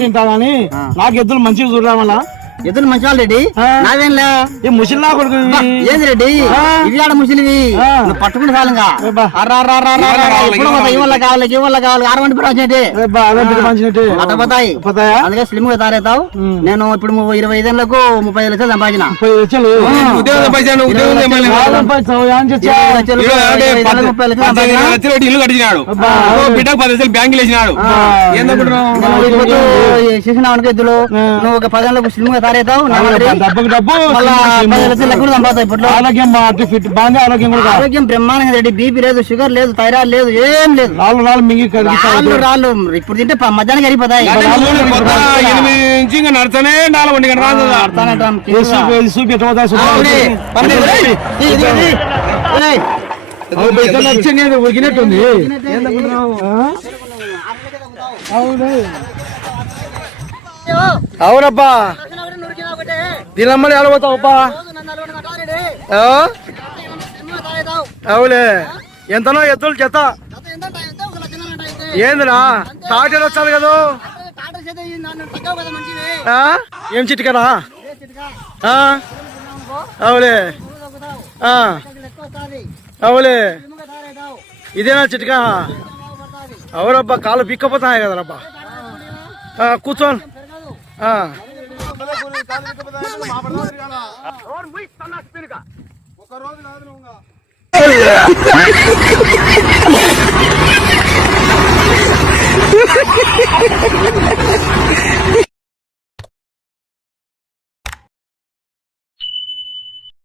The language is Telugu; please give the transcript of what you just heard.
తింటా గానీ నాకు ఎద్దులు మంచిగా చూడడం వల్ల ఎద్దులు మంచి వాళ్ళు రెడ్డి నావేంలే ముసిలినా కొడుకు ఏంది రెడ్డి ఇవి ఆడ ముసిలివి నువ్వు పట్టుకుంటే చాలుగా ఎప్పుడు ఇవల్ల కావాలి ఇవల్ల కావాలి 6 మంది పోతాయి అందుకే స్లిమ్ గా తయారవుతావు. నేను ఇప్పుడు 25 ఏళ్లకు 30 లక్షలు సంపాదించిన ఇల్లు కట్టించినాడు బిడ్డకు 10 లక్షలు బ్యాంకులు వేసినాడు. చేసినావు ఎద్దులు నువ్వు ఒక 10 ఏళ్ళకు స్లిమ్ గా తయారవుతావు. డబ్బు ఆరోగ్యం బ్రహ్మాండంగా రెడ్డి. బీపీ లేదు, షుగర్ లేదు, థైరాయిడ్ లేదు, ఏం లేదు. రాళ్ళు ఇప్పుడు తింటే మధ్యాహ్నం కరిగిపోతాయి. నడతానే 4 ఉరికినట్టుంది. అవునబ్బా దీనమ్మని ఆడబోతావబ్బా. అవులే ఎంతనో ఎద్దులు జత ఏందిరా టాటర్ వచ్చాది కదా. ఏం చిటికరా అవులే అవులే ఇదేనా చిటికా. అవురబ్బా కాళ్ళు పిక్కపోతాయి కదరబ్బా. కూర్చోని